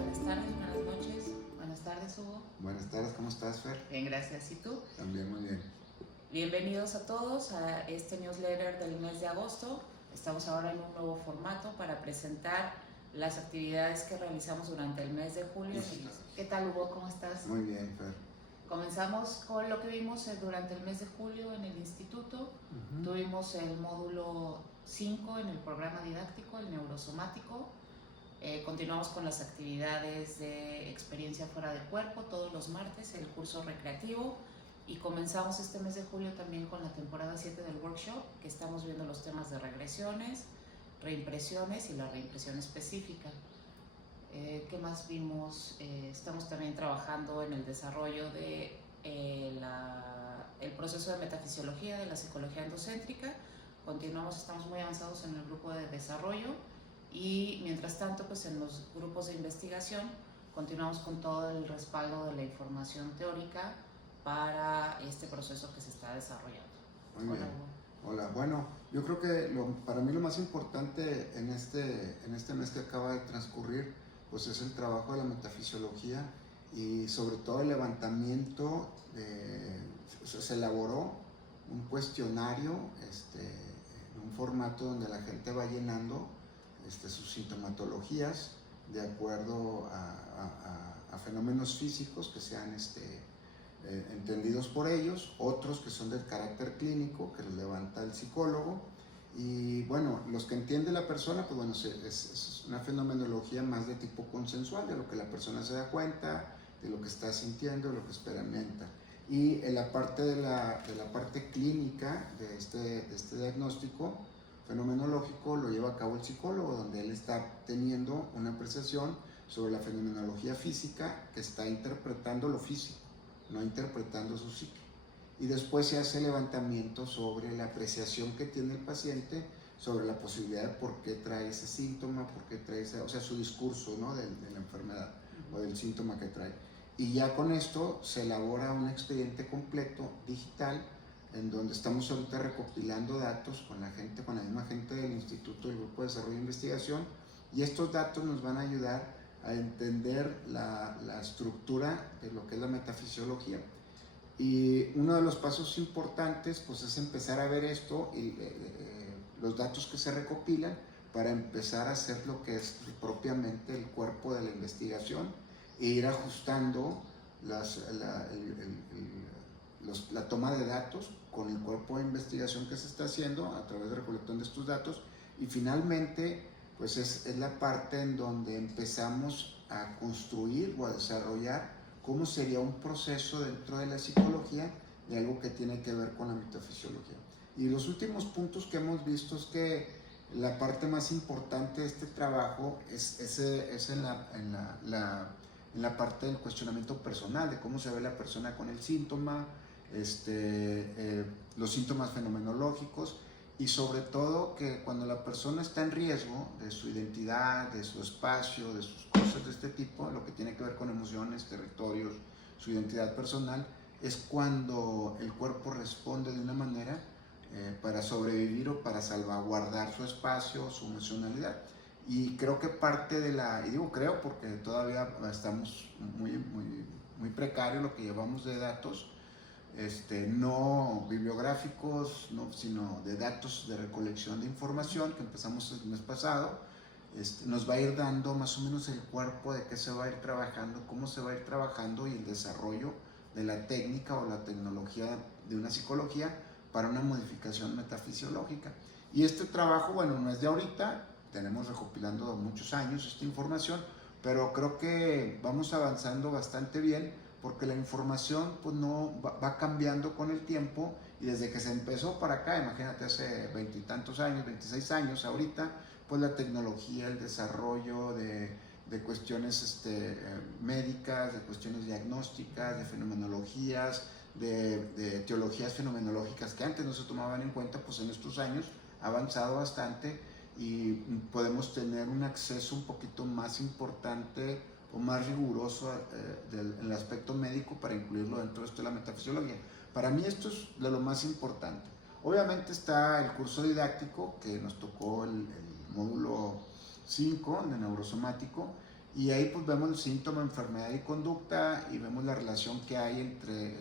Buenas tardes, buenas noches. Buenas tardes, Hugo. Buenas tardes, ¿cómo estás, Fer? Bien, gracias. ¿Y tú? También muy bien. Bienvenidos a todos a este newsletter del mes de agosto. Estamos ahora en un nuevo formato para presentar las actividades que realizamos durante el mes de julio. ¿Qué tal, Hugo? ¿Cómo estás? Muy bien, Fer. Comenzamos con lo que vimos durante el mes de julio en el instituto. Tuvimos el módulo 5 en el programa didáctico, el neurosomático. Continuamos con las actividades de experiencia fuera de cuerpo todos los martes, el curso recreativo, y comenzamos este mes de julio también con la temporada 7 del workshop, que estamos viendo los temas de regresiones, reimpresiones y la reimpresión específica. ¿Qué más vimos? Estamos también trabajando en el desarrollo de el proceso de metafisiología de la psicología endocéntrica. Continuamos, estamos muy avanzados en el grupo de desarrollo. Y mientras tanto, pues en los grupos de investigación continuamos con todo el respaldo de la información teórica para este proceso que se está desarrollando. Muy bien. Hola, bueno, yo creo que para mí lo más importante en este mes que acaba de transcurrir, pues es el trabajo de la metafisiología y sobre todo el levantamiento, se elaboró un cuestionario en un formato donde la gente va llenando sus sintomatologías de acuerdo a fenómenos físicos que sean entendidos por ellos, otros que son del carácter clínico, que los levanta el psicólogo, y bueno, los que entiende la persona, pues bueno, es una fenomenología más de tipo consensual, de lo que la persona se da cuenta, de lo que está sintiendo, de lo que experimenta. Y en la parte de la parte clínica de este diagnóstico fenomenológico lo lleva a cabo el psicólogo, donde él está teniendo una apreciación sobre la fenomenología física, que está interpretando lo físico, no interpretando su psique. Y después se hace levantamiento sobre la apreciación que tiene el paciente sobre la posibilidad de por qué trae ese síntoma, por qué trae ese, o sea, su discurso, ¿no?, de la enfermedad o del síntoma que trae. Y ya con esto se elabora un expediente completo digital en donde estamos ahorita recopilando datos con la gente, con la misma gente del Instituto del Grupo de Desarrollo e Investigación, y estos datos nos van a ayudar a entender la estructura de lo que es la metafisiología. Y uno de los pasos importantes pues es empezar a ver esto y los datos que se recopilan para empezar a hacer lo que es propiamente el cuerpo de la investigación e ir ajustando la toma de datos con el cuerpo de investigación que se está haciendo a través de recolección de estos datos, y finalmente pues es la parte en donde empezamos a construir o a desarrollar cómo sería un proceso dentro de la psicología de algo que tiene que ver con la metafisiología. Y los últimos puntos que hemos visto es que la parte más importante de este trabajo es en la parte del cuestionamiento personal, de cómo se ve la persona con el síntoma, los síntomas fenomenológicos, y sobre todo que cuando la persona está en riesgo de su identidad, de su espacio, de sus cosas de este tipo, lo que tiene que ver con emociones, territorios, su identidad personal, es cuando el cuerpo responde de una manera para sobrevivir o para salvaguardar su espacio, su emocionalidad. Y creo que parte de y digo creo porque todavía estamos muy precario lo que llevamos de datos, no bibliográficos, sino de datos de recolección de información que empezamos el mes pasado. Nos va a ir dando más o menos el cuerpo de qué se va a ir trabajando, cómo se va a ir trabajando, y el desarrollo de la técnica o la tecnología de una psicología para una modificación metafisiológica. Y este trabajo, bueno, no es de ahorita, tenemos recopilando muchos años esta información, pero creo que vamos avanzando bastante bien, porque la información pues no va cambiando con el tiempo, y desde que se empezó para acá, imagínate hace 20 y tantos años, 26 años ahorita, pues la tecnología, el desarrollo de cuestiones médicas, de cuestiones diagnósticas, de fenomenologías, de teologías fenomenológicas que antes no se tomaban en cuenta, pues en estos años ha avanzado bastante, y podemos tener un acceso un poquito más importante o más riguroso en el aspecto médico para incluirlo dentro de esto de la metafisiología. Para mí esto es de lo más importante. Obviamente está el curso didáctico, que nos tocó el módulo 5 de neurosomático, Y ahí pues vemos el síntoma, enfermedad y conducta, y vemos la relación que hay entre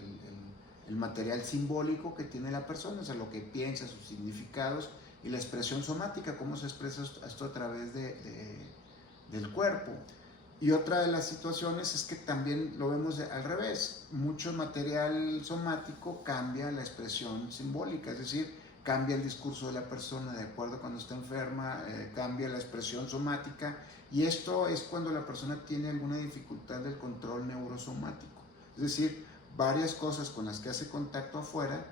el material simbólico que tiene la persona, o sea, lo que piensa, sus significados, y la expresión somática, cómo se expresa esto a través del cuerpo. Y otra de las situaciones es que también lo vemos al revés. Mucho material somático cambia la expresión simbólica, es decir, cambia el discurso de la persona de acuerdo a cuando está enferma, cambia la expresión somática, y esto es cuando la persona tiene alguna dificultad del control neurosomático. Es decir, varias cosas con las que hace contacto afuera,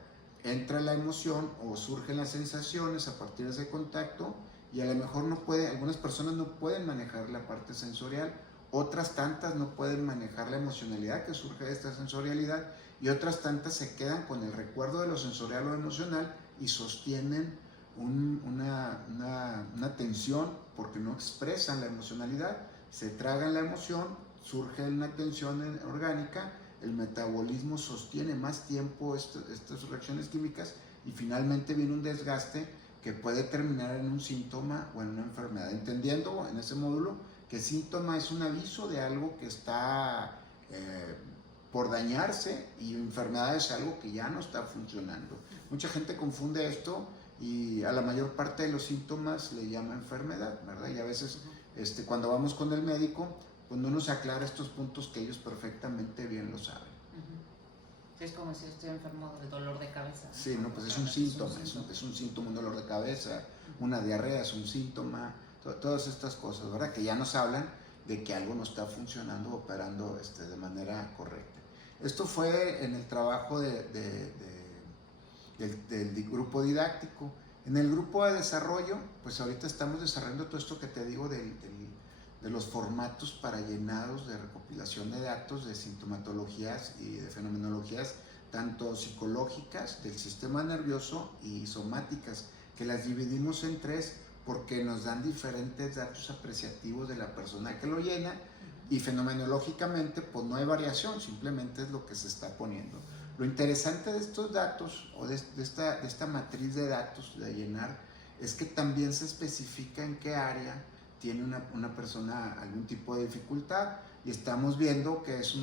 entra la emoción o surgen las sensaciones a partir de ese contacto, y a lo mejor algunas personas no pueden manejar la parte sensorial, otras tantas no pueden manejar la emocionalidad que surge de esta sensorialidad, y otras tantas se quedan con el recuerdo de lo sensorial o emocional y sostienen una tensión porque no expresan la emocionalidad, se tragan la emoción, surge una tensión orgánica, el metabolismo sostiene más tiempo estas reacciones químicas, y finalmente viene un desgaste que puede terminar en un síntoma o en una enfermedad, entendiendo en ese módulo que síntoma es un aviso de algo que está por dañarse, y enfermedad es algo que ya no está funcionando. Mucha gente confunde esto y a la mayor parte de los síntomas le llama enfermedad, ¿verdad? Y a veces cuando vamos con el médico, pues no nos aclara estos puntos que ellos perfectamente bien lo saben. Sí, es como si estoy enfermo de dolor de cabeza, ¿no? Sí, no, pues es un síntoma, es un síntoma, un dolor de cabeza, una diarrea es un síntoma, todas estas cosas, ¿verdad? Que ya nos hablan de que algo no está funcionando, operando de manera correcta. Esto fue en el trabajo del grupo didáctico. En el grupo de desarrollo, pues ahorita estamos desarrollando todo esto que te digo de los formatos para llenados de recopilación de datos, de sintomatologías y de fenomenologías, tanto psicológicas del sistema nervioso y somáticas, que las dividimos en tres porque nos dan diferentes datos apreciativos de la persona que lo llena, y fenomenológicamente pues no hay variación, simplemente es lo que se está poniendo. Lo interesante de estos datos o de esta matriz de datos de llenar es que también se especifica en qué área tiene una persona algún tipo de dificultad, y estamos viendo que es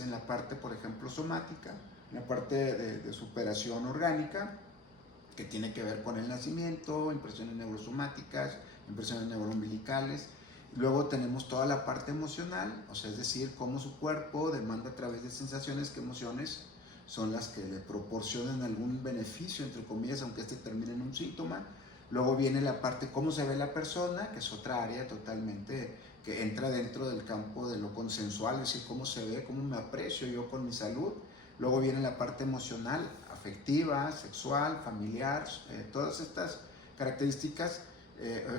en la parte, por ejemplo, somática, en la parte de superación orgánica, que tiene que ver con el nacimiento, impresiones neurosomáticas, impresiones neuroumbilicales. Luego tenemos toda la parte emocional, o sea, es decir, cómo su cuerpo demanda a través de sensaciones, qué emociones son las que le proporcionan algún beneficio, entre comillas, aunque termine en un síntoma. Luego viene la parte cómo se ve la persona, que es otra área totalmente que entra dentro del campo de lo consensual, es decir, cómo se ve, cómo me aprecio yo con mi salud. Luego viene la parte emocional, afectiva, sexual, familiar, todas estas características,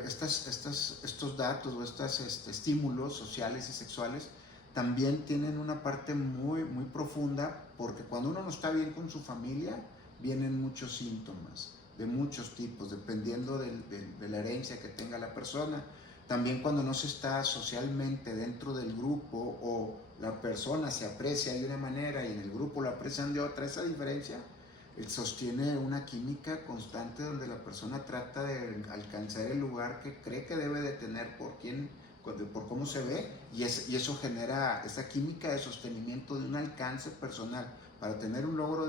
estos datos o estos estímulos sociales y sexuales también tienen una parte muy, muy profunda, porque cuando uno no está bien con su familia, vienen muchos síntomas de muchos tipos, dependiendo de la herencia que tenga la persona. También cuando no se está socialmente dentro del grupo, o la persona se aprecia de una manera y en el grupo la aprecian de otra, esa diferencia sostiene una química constante donde la persona trata de alcanzar el lugar que cree que debe de tener por cómo se ve, y eso genera esa química de sostenimiento de un alcance personal para tener un logro,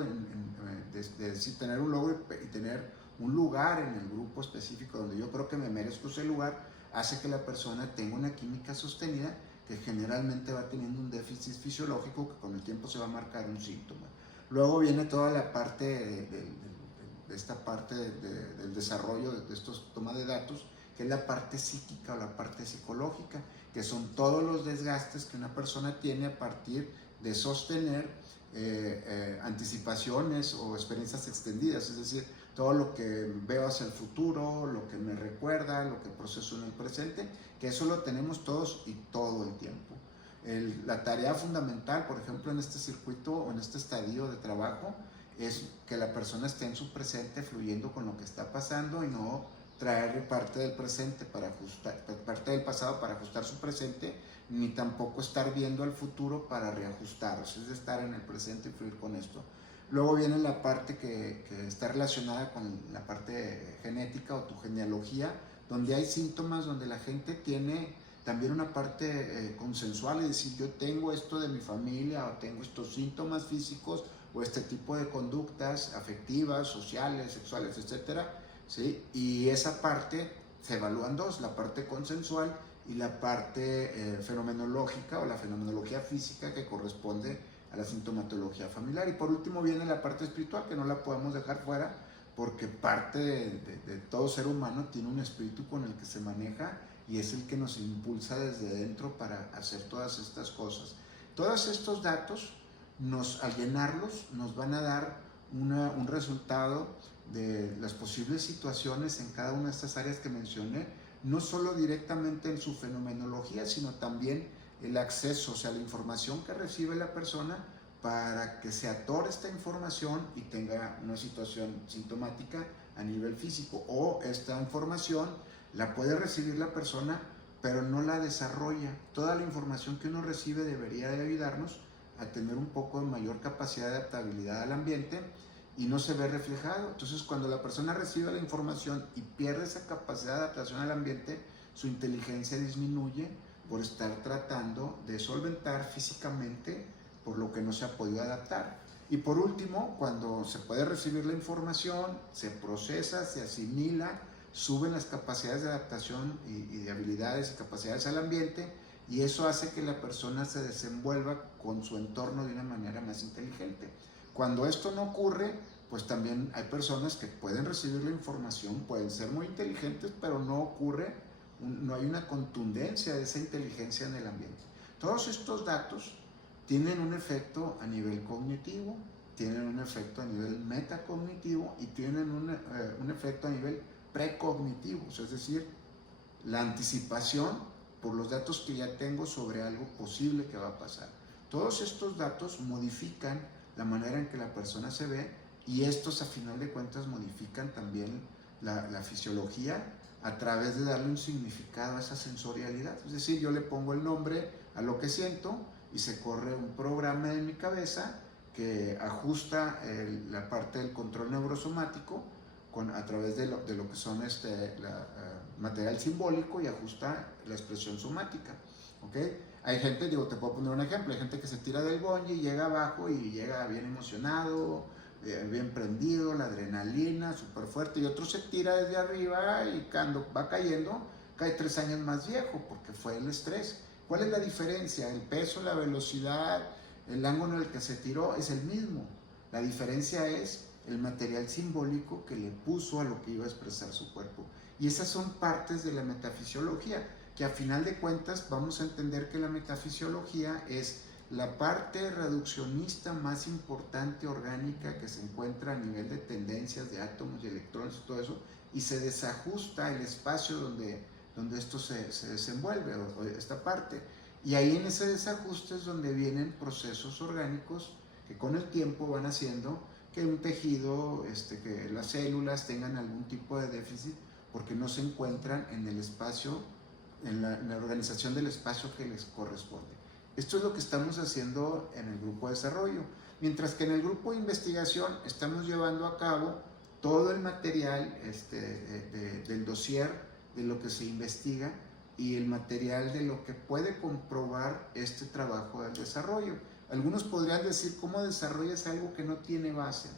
tener un logro y tener un lugar en el grupo específico donde yo creo que me merezco ese lugar, hace que la persona tenga una química sostenida que generalmente va teniendo un déficit fisiológico que con el tiempo se va a marcar un síntoma. Luego viene toda la parte de esta parte del desarrollo de estos tomas de datos, que es la parte psíquica o la parte psicológica, que son todos los desgastes que una persona tiene a partir de sostener anticipaciones o experiencias extendidas, es decir, todo lo que veo hacia el futuro, lo que me recuerda, lo que proceso en el presente, que eso lo tenemos todos y todo el tiempo. La tarea fundamental, por ejemplo, en este circuito o en este estadio de trabajo, es que la persona esté en su presente fluyendo con lo que está pasando, y no traer parte del presente para ajustar, parte del pasado para ajustar su presente, ni tampoco estar viendo al futuro para reajustar, o sea, es de estar en el presente y fluir con esto. Luego viene la parte que está relacionada con la parte genética o tu genealogía, donde hay síntomas donde la gente tiene también una parte consensual, es decir, yo tengo esto de mi familia o tengo estos síntomas físicos o este tipo de conductas afectivas, sociales, sexuales, etcétera, ¿sí? Y esa parte se evalúan dos, la parte consensual y la parte fenomenológica o la fenomenología física que corresponde a la sintomatología familiar. Y por último viene la parte espiritual, que no la podemos dejar fuera, porque parte de todo ser humano tiene un espíritu con el que se maneja y es el que nos impulsa desde dentro para hacer todas estas cosas. Todos estos datos, al llenarlos, nos van a dar un resultado de las posibles situaciones en cada una de estas áreas que mencioné, no solo directamente en su fenomenología, sino también el acceso, o sea, la información que recibe la persona para que se atore esta información y tenga una situación sintomática a nivel físico, o esta información la puede recibir la persona, pero no la desarrolla. Toda la información que uno recibe debería de ayudarnos a tener un poco de mayor capacidad de adaptabilidad al ambiente y no se ve reflejado. Entonces, cuando la persona recibe la información y pierde esa capacidad de adaptación al ambiente, su inteligencia disminuye por estar tratando de solventar físicamente por lo que no se ha podido adaptar. Y por último, cuando se puede recibir la información, se procesa, se asimila, suben las capacidades de adaptación y de habilidades y capacidades al ambiente, y eso hace que la persona se desenvuelva con su entorno de una manera más inteligente. Cuando esto no ocurre, pues también hay personas que pueden recibir la información, pueden ser muy inteligentes, pero no ocurre, no hay una contundencia de esa inteligencia en el ambiente. Todos estos datos tienen un efecto a nivel cognitivo, tienen un efecto a nivel metacognitivo y tienen un efecto a nivel precognitivo, es decir, la anticipación por los datos que ya tengo sobre algo posible que va a pasar. Todos estos datos modifican la manera en que la persona se ve y estos a final de cuentas modifican también la fisiología a través de darle un significado a esa sensorialidad. Es decir, yo le pongo el nombre a lo que siento y se corre un programa en mi cabeza que ajusta la parte del control neurosomático a través de lo que son material simbólico y ajusta la expresión somática. ¿Okay? Hay gente, te puedo poner un ejemplo, hay gente que se tira del bungee y llega abajo y llega bien emocionado, bien prendido, la adrenalina súper fuerte, y otro se tira desde arriba y cuando va cayendo, cae 3 años más viejo porque fue el estrés. ¿Cuál es la diferencia? El peso, la velocidad, el ángulo en el que se tiró es el mismo. La diferencia es el material simbólico que le puso a lo que iba a expresar su cuerpo. Y esas son partes de la metafisiología, que a final de cuentas vamos a entender que la metafisiología es la parte reduccionista más importante orgánica que se encuentra a nivel de tendencias de átomos y electrones y todo eso, y se desajusta el espacio donde esto se desenvuelve, o esta parte. Y ahí en ese desajuste es donde vienen procesos orgánicos que con el tiempo van haciendo que un tejido, que las células tengan algún tipo de déficit porque no se encuentran en el espacio, en la organización del espacio que les corresponde. Esto es lo que estamos haciendo en el grupo de desarrollo. Mientras que en el grupo de investigación estamos llevando a cabo todo el material del dossier de lo que se investiga y el material de lo que puede comprobar este trabajo del desarrollo. Algunos podrían decir, ¿cómo desarrollas algo que no tiene base?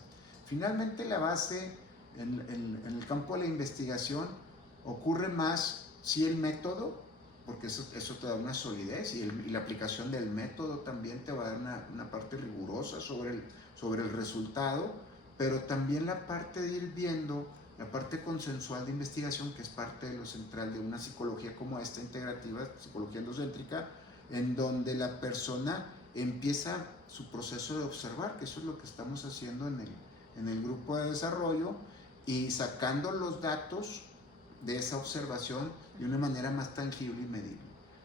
Finalmente la base en el campo de la investigación ocurre más si el método, porque eso te da una solidez, y la aplicación del método también te va a dar una parte rigurosa sobre el resultado, pero también la parte de ir viendo la parte consensual de investigación, que es parte de lo central de una psicología como esta integrativa, psicología endocéntrica, en donde la persona empieza su proceso de observar, que eso es lo que estamos haciendo en el grupo de desarrollo, y sacando los datos de esa observación de una manera más tangible y medible.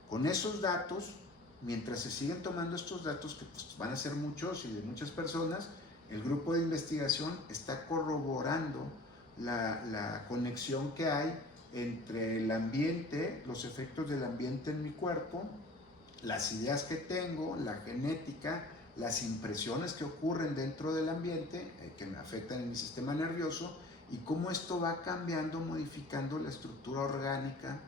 Con esos datos, mientras se siguen tomando estos datos, que pues van a ser muchos y de muchas personas, el grupo de investigación está corroborando la conexión que hay entre el ambiente, los efectos del ambiente en mi cuerpo, las ideas que tengo, la genética, las impresiones que ocurren dentro del ambiente, que me afectan en mi sistema nervioso, y cómo esto va cambiando, modificando la estructura orgánica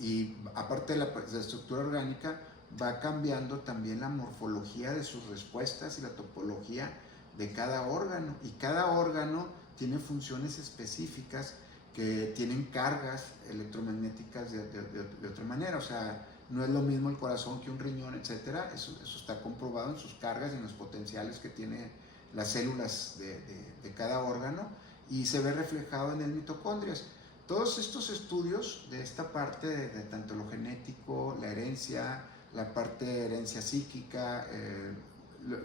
y aparte de la estructura orgánica, va cambiando también la morfología de sus respuestas y la topología de cada órgano. Y cada órgano tiene funciones específicas que tienen cargas electromagnéticas de otra manera. O sea, no es lo mismo el corazón que un riñón, etcétera. Eso está comprobado en sus cargas y en los potenciales que tiene las células de cada órgano, y se ve reflejado en el mitocondrias. Todos estos estudios de esta parte de tanto lo genético, la herencia, la parte de herencia psíquica,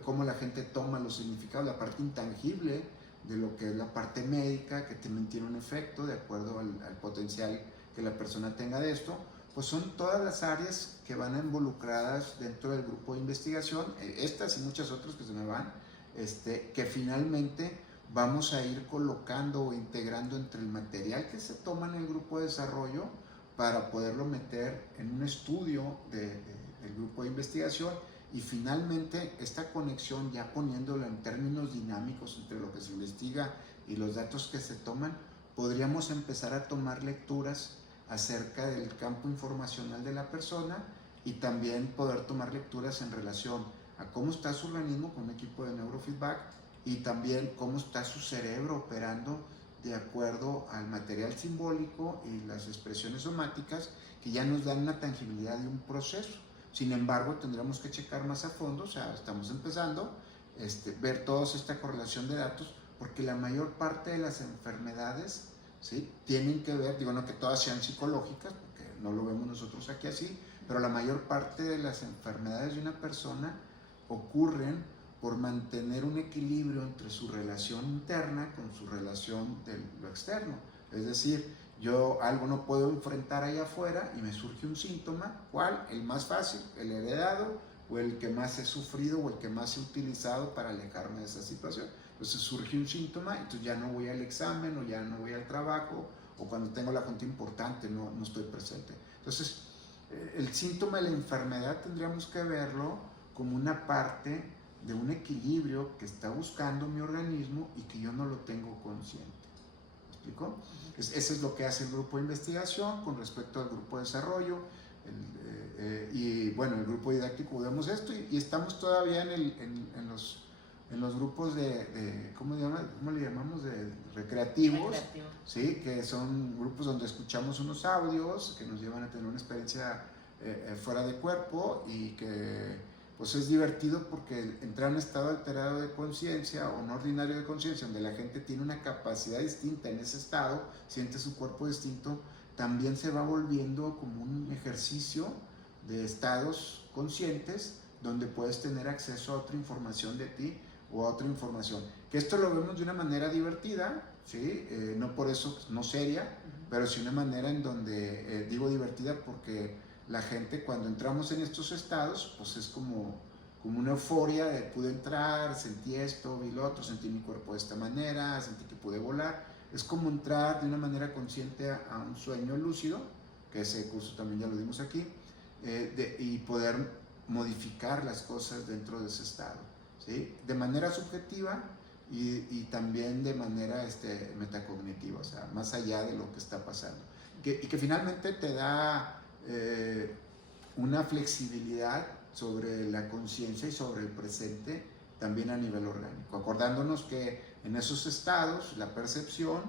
cómo la gente toma los significados, la parte intangible de lo que es la parte médica, que también tiene un efecto de acuerdo al potencial que la persona tenga de esto, pues son todas las áreas que van involucradas dentro del grupo de investigación, estas y muchas otras que se me van, que finalmente vamos a ir colocando o integrando entre el material que se toma en el grupo de desarrollo para poderlo meter en un estudio del grupo de investigación, y finalmente esta conexión, ya poniéndolo en términos dinámicos entre lo que se investiga y los datos que se toman, podríamos empezar a tomar lecturas acerca del campo informacional de la persona, y también poder tomar lecturas en relación a cómo está su organismo con un equipo de neurofeedback, y también cómo está su cerebro operando de acuerdo al material simbólico y las expresiones somáticas, que ya nos dan una tangibilidad de un proceso. Sin embargo, tendremos que checar más a fondo, o sea, estamos empezando, ver toda esta correlación de datos, porque la mayor parte de las enfermedades, ¿sí?, tienen que ver, digo, no que todas sean psicológicas, porque no lo vemos nosotros aquí así, pero la mayor parte de las enfermedades de una persona ocurren por mantener un equilibrio entre su relación interna con su relación de lo externo. Es decir, yo algo no puedo enfrentar allá afuera y me surge un síntoma. ¿Cuál? El más fácil, el heredado, o el que más he sufrido, o el que más he utilizado para alejarme de esa situación. Entonces surge un síntoma, entonces ya no voy al examen, o ya no voy al trabajo, o cuando tengo la junta importante no estoy presente. Entonces, el síntoma de la enfermedad tendríamos que verlo como una parte de un equilibrio que está buscando mi organismo y que yo no lo tengo consciente. ¿Me explico? Eso es lo que hace el grupo de investigación con respecto al grupo de desarrollo. Y bueno, el grupo didáctico vemos esto, y estamos todavía en los grupos ¿cómo le llamamos? De recreativos, ¿sí? Que son grupos donde escuchamos unos audios que nos llevan a tener una experiencia fuera de cuerpo, y que pues es divertido porque entrar en un estado alterado de conciencia o no ordinario de conciencia, donde la gente tiene una capacidad distinta en ese estado, siente su cuerpo distinto, también se va volviendo como un ejercicio de estados conscientes donde puedes tener acceso a otra información de ti o a otra información. Que esto lo vemos de una manera divertida, ¿sí? No por eso no seria, pero sí una manera en donde, digo divertida porque la gente, cuando entramos en estos estados, pues es como una euforia de pude entrar, sentí esto, vi lo otro, sentí mi cuerpo de esta manera, sentí que pude volar. Es como entrar de una manera consciente a un sueño lúcido, que ese curso también ya lo dimos aquí, y poder modificar las cosas dentro de ese estado, ¿sí? De manera subjetiva y también de manera metacognitiva, o sea, más allá de lo que está pasando. Y que finalmente te da una flexibilidad sobre la conciencia y sobre el presente, también a nivel orgánico, acordándonos que en esos estados la percepción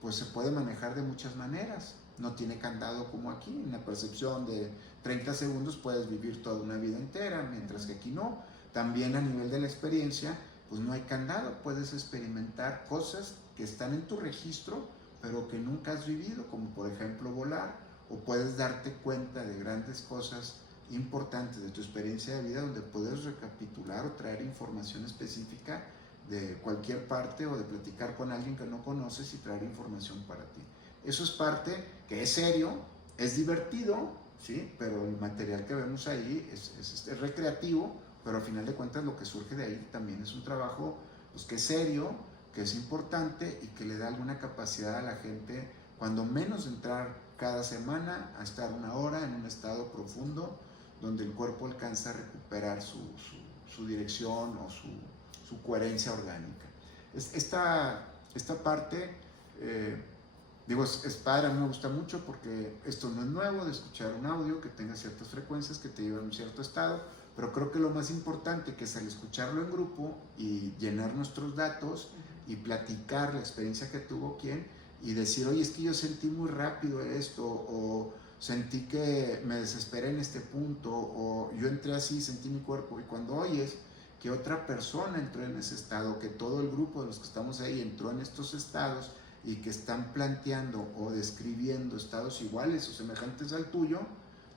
pues se puede manejar de muchas maneras, no tiene candado como aquí. En la percepción de 30 segundos puedes vivir toda una vida entera, mientras que aquí no. También a nivel de la experiencia pues no hay candado, puedes experimentar cosas que están en tu registro pero que nunca has vivido, como por ejemplo volar, o puedes darte cuenta de grandes cosas importantes de tu experiencia de vida, donde puedes recapitular o traer información específica de cualquier parte, o de platicar con alguien que no conoces y traer información para ti. Eso es parte que es serio, es divertido, ¿sí? Pero el material que vemos ahí es recreativo, pero al final de cuentas lo que surge de ahí también es un trabajo pues, que es serio, que es importante, y que le da alguna capacidad a la gente, cuando menos, entrar cada semana a estar una hora en un estado profundo donde el cuerpo alcanza a recuperar su dirección o su coherencia orgánica. Esta parte Digo, es padre, a mí me gusta mucho porque esto no es nuevo, de escuchar un audio que tenga ciertas frecuencias, que te lleven a un cierto estado, pero creo que lo más importante que es al escucharlo en grupo y llenar nuestros datos y platicar la experiencia que tuvo quien y decir, oye, es que yo sentí muy rápido esto, o sentí que me desesperé en este punto, o yo entré así, sentí mi cuerpo, y cuando oyes que otra persona entró en ese estado, que todo el grupo de los que estamos ahí entró en estos estados, y que están planteando o describiendo estados iguales o semejantes al tuyo,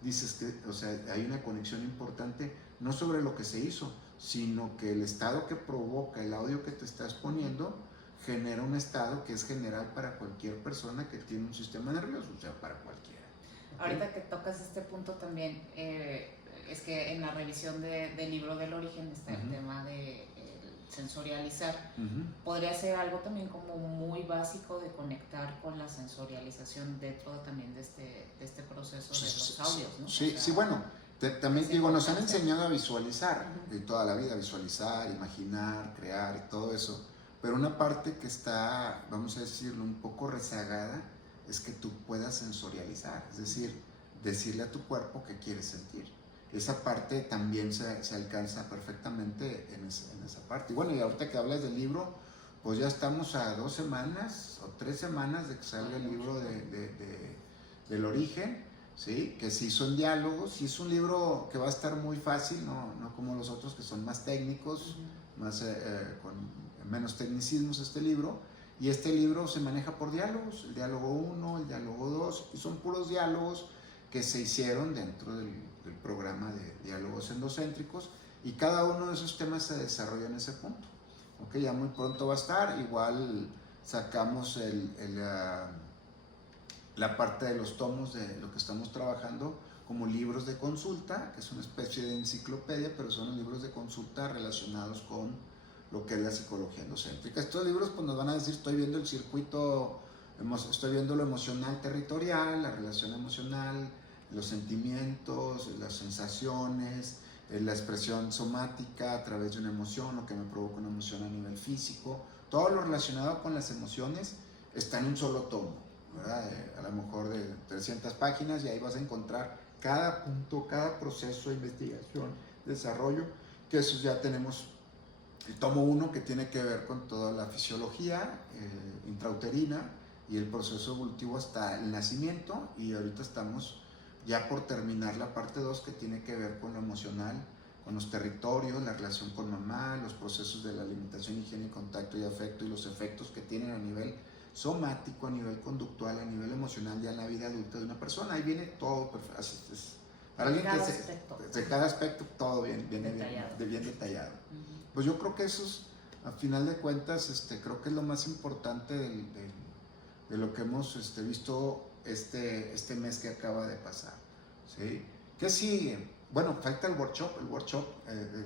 dices que, o sea, hay una conexión importante, no sobre lo que se hizo, sino que el estado que provoca el audio que te estás poniendo genera un estado que es general para cualquier persona que tiene un sistema nervioso, o sea, para cualquiera. ¿Okay? Ahorita que tocas este punto también, es que en la revisión del libro del origen está el tema de sensorializar. Podría ser algo también como muy básico de conectar con la sensorialización dentro también de este proceso de los audios, ¿no? Sí, o sea, sí, bueno, también digo, nos han enseñado a visualizar, toda la vida, visualizar, imaginar, crear y todo eso, pero una parte que está, vamos a decirlo, un poco rezagada, es que tú puedas sensorializar, es decir, decirle a tu cuerpo qué quieres sentir. Esa parte también se alcanza perfectamente en esa parte. Y bueno, y ahorita que hablas del libro, pues ya estamos a 2 semanas o 3 semanas de que salga el libro del origen, ¿sí? Que sí son diálogos, sí es un libro que va a estar muy fácil, no como los otros que son más técnicos, más, con menos tecnicismos este libro. Y este libro se maneja por diálogos, el diálogo 1, el diálogo 2, y son puros diálogos que se hicieron dentro del programa de diálogos endocéntricos, y cada uno de esos temas se desarrolla en ese punto. Okay, ya muy pronto va a estar, igual sacamos la parte de los tomos de lo que estamos trabajando como libros de consulta, que es una especie de enciclopedia, pero son libros de consulta relacionados con lo que es la psicología endocéntrica. Estos libros pues nos van a decir, estoy viendo el circuito, estoy viendo lo emocional territorial, la relación emocional, los sentimientos, las sensaciones, la expresión somática a través de una emoción, lo que me provoca una emoción a nivel físico, todo lo relacionado con las emociones está en un solo tomo, ¿verdad? A lo mejor de 300 páginas, y ahí vas a encontrar cada punto, cada proceso de investigación, desarrollo, que eso ya tenemos el tomo 1 que tiene que ver con toda la fisiología intrauterina y el proceso evolutivo hasta el nacimiento, y ahorita estamos ya por terminar la parte 2 que tiene que ver con lo emocional, con los territorios, la relación con mamá, los procesos de la alimentación, higiene, contacto y afecto, y los efectos que tienen a nivel somático, a nivel conductual, a nivel emocional ya en la vida adulta de una persona. Ahí viene todo perfecto. Para alguien que de cada aspecto todo bien detallado. Pues yo creo que eso es, a final de cuentas, creo que es lo más importante de lo que hemos visto este mes que acaba de pasar, ¿sí? ¿Qué sigue? Bueno, falta el workshop,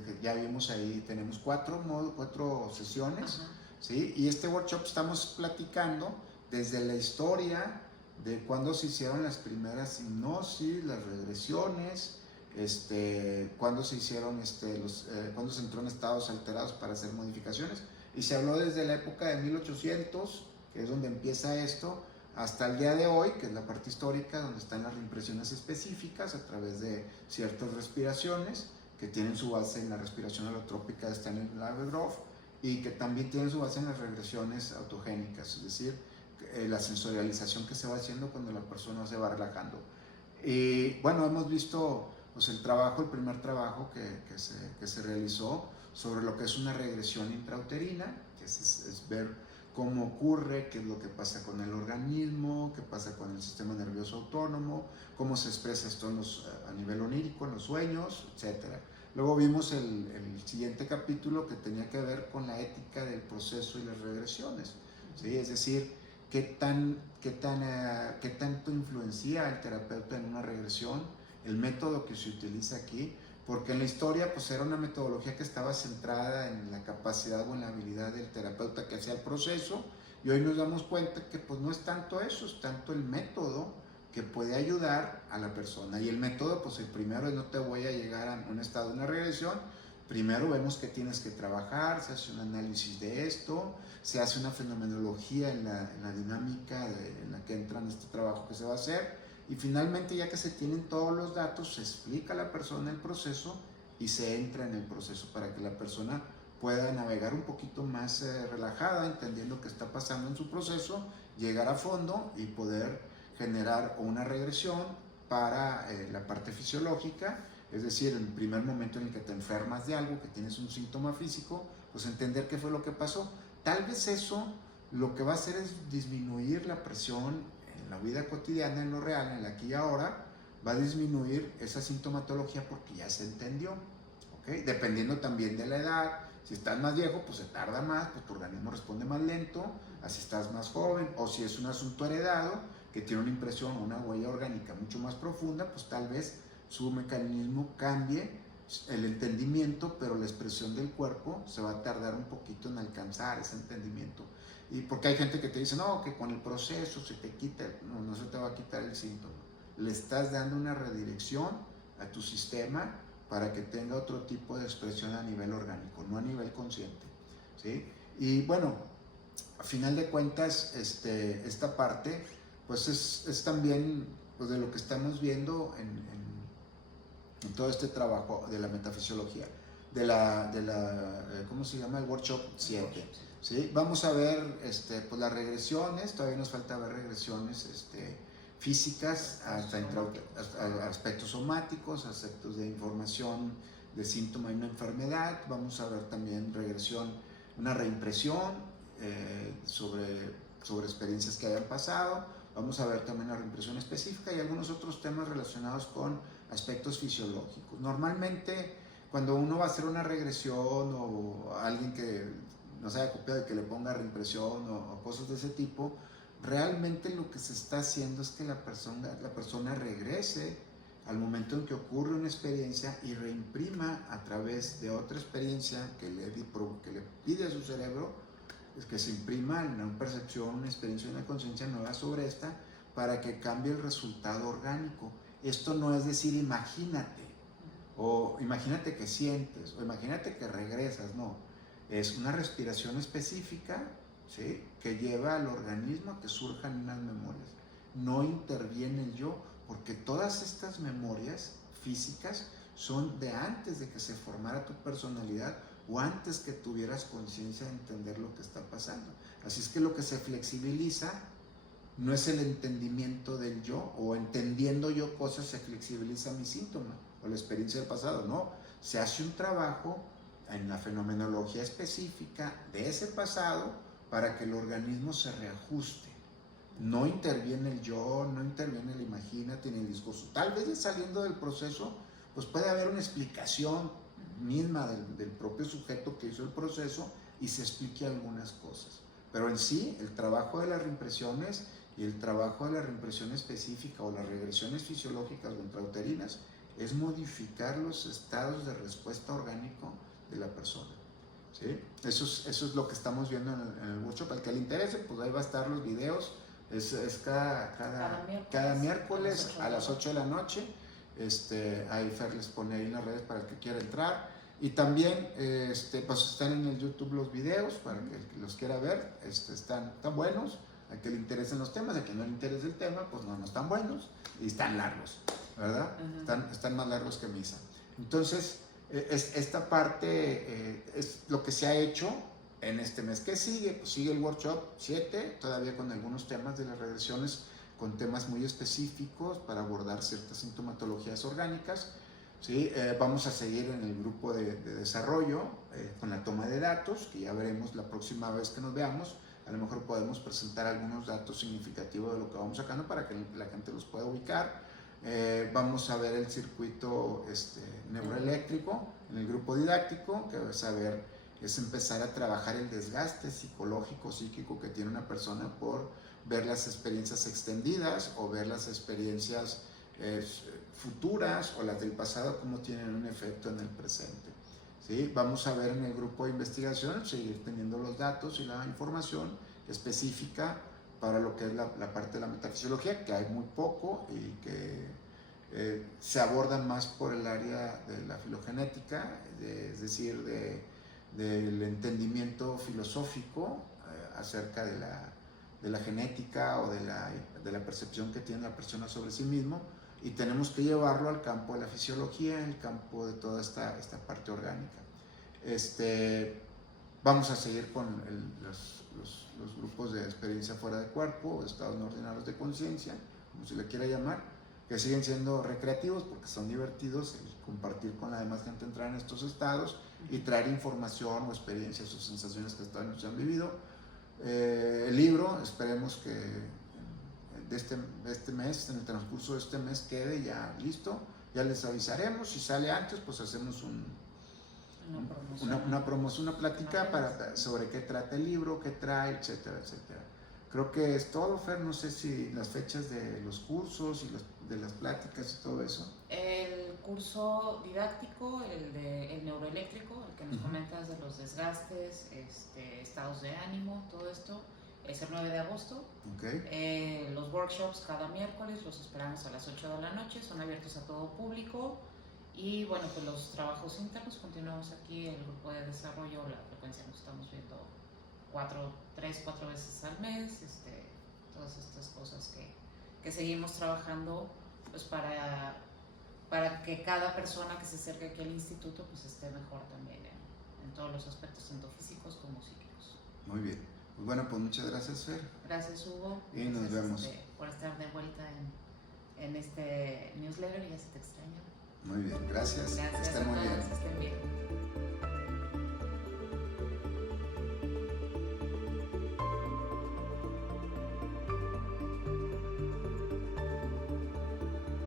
que ya vimos ahí, tenemos 4 sesiones, ¿sí? Y este workshop estamos platicando desde la historia de cuándo se hicieron las primeras hipnosis, las regresiones, cuándo se hicieron, cuándo se entró en estados alterados para hacer modificaciones, y se habló desde la época de 1800, que es donde empieza esto, hasta el día de hoy, que es la parte histórica, donde están las reimpresiones específicas a través de ciertas respiraciones, que tienen su base en la respiración holotrópica de Stanislav Grof, y que también tienen su base en las regresiones autogénicas, es decir, la sensorialización que se va haciendo cuando la persona se va relajando. Y bueno, hemos visto pues, el primer trabajo que se realizó sobre lo que es una regresión intrauterina, que es ver cómo ocurre, qué es lo que pasa con el organismo, qué pasa con el sistema nervioso autónomo, cómo se expresa esto a nivel onírico, en los sueños, etc. Luego vimos el siguiente capítulo que tenía que ver con la ética del proceso y las regresiones, ¿sí? Es decir, qué tanto influencia el terapeuta en una regresión, el método que se utiliza aquí, porque en la historia pues era una metodología que estaba centrada en la capacidad o en la habilidad del terapeuta que hacía el proceso, y hoy nos damos cuenta que pues no es tanto eso, es tanto el método que puede ayudar a la persona. Y el método, pues el primero es: no te voy a llegar a un estado de una regresión, Primero vemos que tienes que trabajar, se hace un análisis de esto, se hace una fenomenología en la dinámica en la que entra en este trabajo que se va a hacer, y finalmente, ya que se tienen todos los datos, se explica a la persona el proceso y se entra en el proceso para que la persona pueda navegar un poquito más relajada, entendiendo qué está pasando en su proceso, llegar a fondo y poder generar una regresión para la parte fisiológica. Es decir, en el primer momento en el que te enfermas de algo, que tienes un síntoma físico, pues entender qué fue lo que pasó. Tal vez eso lo que va a hacer es disminuir la presión en la vida cotidiana, en lo real, en el aquí y ahora. Va a disminuir esa sintomatología porque ya se entendió, ¿ok? Dependiendo también de la edad. Si estás más viejo, pues se tarda más, pues tu organismo responde más lento. Así estás más joven, o si es un asunto heredado, que tiene una impresión, una huella orgánica mucho más profunda, pues tal vez su mecanismo cambie el entendimiento, pero la expresión del cuerpo se va a tardar un poquito en alcanzar ese entendimiento. Y porque hay gente que te dice, no, que con el proceso se te quita, no se te va a quitar el síntoma. Le estás dando una redirección a tu sistema para que tenga otro tipo de expresión a nivel orgánico, no a nivel consciente, ¿sí? Y bueno, a final de cuentas, esta parte, pues es también pues, de lo que estamos viendo en todo este trabajo de la metafisiología, ¿cómo se llama? El workshop 7. ¿Sí? Vamos a ver pues, las regresiones, todavía nos falta ver regresiones físicas, hasta aspectos somáticos, aspectos de información de síntoma y una enfermedad. Vamos a ver también regresión, una reimpresión sobre experiencias que hayan pasado. Vamos a ver también la reimpresión específica y algunos otros temas relacionados con aspectos fisiológicos. Normalmente, cuando uno va a hacer una regresión o alguien que no se haya copiado y que le ponga reimpresión o cosas de ese tipo, realmente lo que se está haciendo es que la persona regrese al momento en que ocurre una experiencia y reimprima a través de otra experiencia que le pide a su cerebro, es que se imprima una percepción, una experiencia, una conciencia nueva sobre esta para que cambie el resultado orgánico. Esto no es decir imagínate, o imagínate que sientes, o imagínate que regresas, no. Es una respiración específica, ¿sí?, que lleva al organismo a que surjan unas memorias. No interviene el yo, porque todas estas memorias físicas son de antes de que se formara tu personalidad o antes que tuvieras conciencia de entender lo que está pasando. Así es que lo que se flexibiliza no es el entendimiento del yo, o entendiendo yo cosas se flexibiliza mi síntoma o la experiencia del pasado, no. Se hace un trabajo en la fenomenología específica de ese pasado para que el organismo se reajuste. No interviene el yo, no interviene el imagínate ni el discurso. Tal vez saliendo del proceso, pues puede haber una explicación misma del propio sujeto que hizo el proceso y se explique algunas cosas. Pero en sí, el trabajo de las reimpresiones y el trabajo de la reimpresión específica o las regresiones fisiológicas o intrauterinas es modificar los estados de respuesta orgánico de la persona, ¿sí? Eso es lo que estamos viendo en el workshop. Al que le interese, pues ahí va a estar los videos. Es cada miércoles a las 8 de la noche. Ahí Fer les pone ahí en las redes para el que quiera entrar. Y también pues están en el YouTube los videos para el que los quiera ver. Están buenos. Al que le interesen los temas, al que no le interese el tema, pues no están buenos y están largos, ¿verdad? Están más largos que misa. Entonces, esta parte es lo que se ha hecho en este mes. ¿Qué sigue? Pues sigue el workshop 7, todavía con algunos temas de las regresiones, con temas muy específicos para abordar ciertas sintomatologías orgánicas, ¿sí? Vamos a seguir en el grupo de desarrollo con la toma de datos, que ya veremos la próxima vez que nos veamos. A lo mejor podemos presentar algunos datos significativos de lo que vamos sacando para que la gente los pueda ubicar. Vamos a ver el circuito neuroeléctrico en el grupo didáctico, que es empezar a trabajar el desgaste psicológico, psíquico que tiene una persona por ver las experiencias extendidas o ver las experiencias futuras o las del pasado, cómo tienen un efecto en el presente. ¿Sí? Vamos a ver en el grupo de investigación, seguir teniendo los datos y la información específica para lo que es la parte de la metafisiología, que hay muy poco y que se abordan más por el área de la filogenética, es decir, del entendimiento filosófico acerca de la genética o de la percepción que tiene la persona sobre sí mismo, y tenemos que llevarlo al campo de la fisiología, el campo de toda esta parte orgánica. Vamos a seguir con los grupos de experiencia fuera de cuerpo, estados no ordinarios de conciencia, como se le quiera llamar, que siguen siendo recreativos porque son divertidos, el compartir con la demás gente, entrar en estos estados y traer información o experiencias o sensaciones que todavía no se han vivido. El libro, esperemos que de este mes, en el transcurso de este mes, quede ya listo. Ya les avisaremos. Si sale antes, pues hacemos una promoción, una plática sobre qué trata el libro, qué trae, etcétera, etcétera. Creo que es todo, Fer. No sé si las fechas de los cursos y de las pláticas y todo eso. El curso didáctico, el neuroeléctrico, el que nos comentas de los desgastes, estados de ánimo, todo esto, es el 9 de agosto. Okay. Los workshops cada miércoles los esperamos a las 8 de la noche, son abiertos a todo público. Y bueno, pues los trabajos internos continuamos aquí, el grupo de desarrollo, la frecuencia nos estamos viendo 3-4 veces al mes, todas estas cosas que seguimos trabajando pues para que cada persona que se acerque aquí al instituto pues esté mejor también en todos los aspectos, tanto físicos como psíquicos. Muy bien. Pues bueno, pues muchas gracias, Fer. Gracias, Hugo. Y nos vemos. Por estar de vuelta en este newsletter, ya se te extraña. Muy bien, gracias. Gracias Estén muy bien. Estén bien.